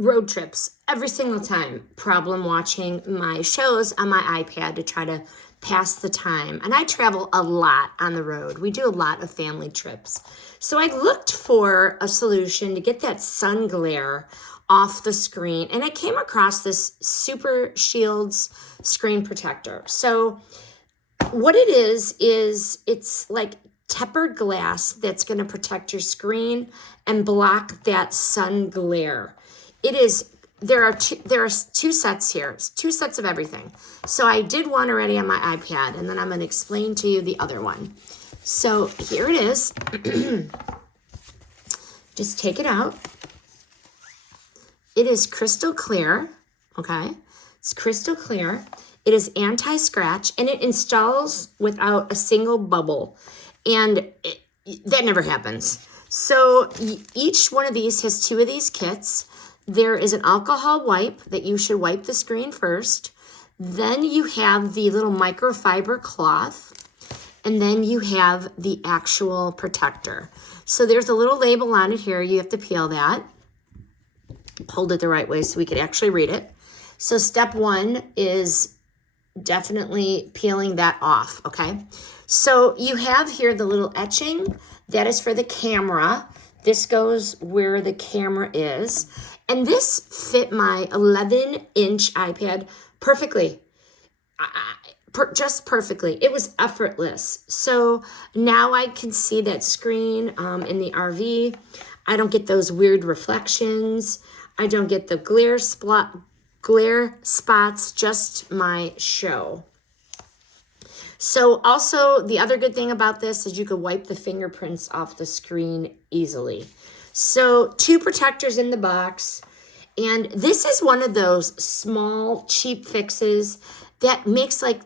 road trips every single time. Problem watching my shows on my iPad to try to pass the time. And I travel a lot on the road. We do a lot of family trips. So I looked for a solution to get that sun glare off the screen. And I came across this Supershieldz screen protector. So what it is it's like tempered glass that's going to protect your screen and block that sun glare. It is, there are two sets here, two sets of everything. So I did one already on my iPad, and then I'm going to explain to you the other one. So here it is. Just take it out. It is crystal clear, okay? It's crystal clear. It is anti-scratch, and it installs without a single bubble. And that never happens. So each one of these has two of these kits. There is an alcohol wipe that you should wipe the screen first. Then you have the little microfiber cloth. And then you have the actual protector. So there's a little label on it here. You have to peel that. Hold it the right way so we could actually read it. So step one is definitely peeling that off, okay? So you have here the little etching. That is for the camera. This goes where the camera is. And this fit my 11-inch iPad perfectly. Just perfectly. It was effortless. So now I can see that screen in the RV. I don't get those weird reflections. I don't get the glare spots, just my show. So also the other good thing about this is you could wipe the fingerprints off the screen easily. So two protectors in the box. And this is one of those small, cheap fixes that makes like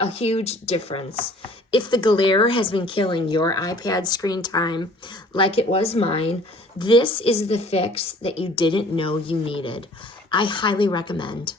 a huge difference. If the glare has been killing your iPad screen time like it was mine, this is the fix that you didn't know you needed. I highly recommend.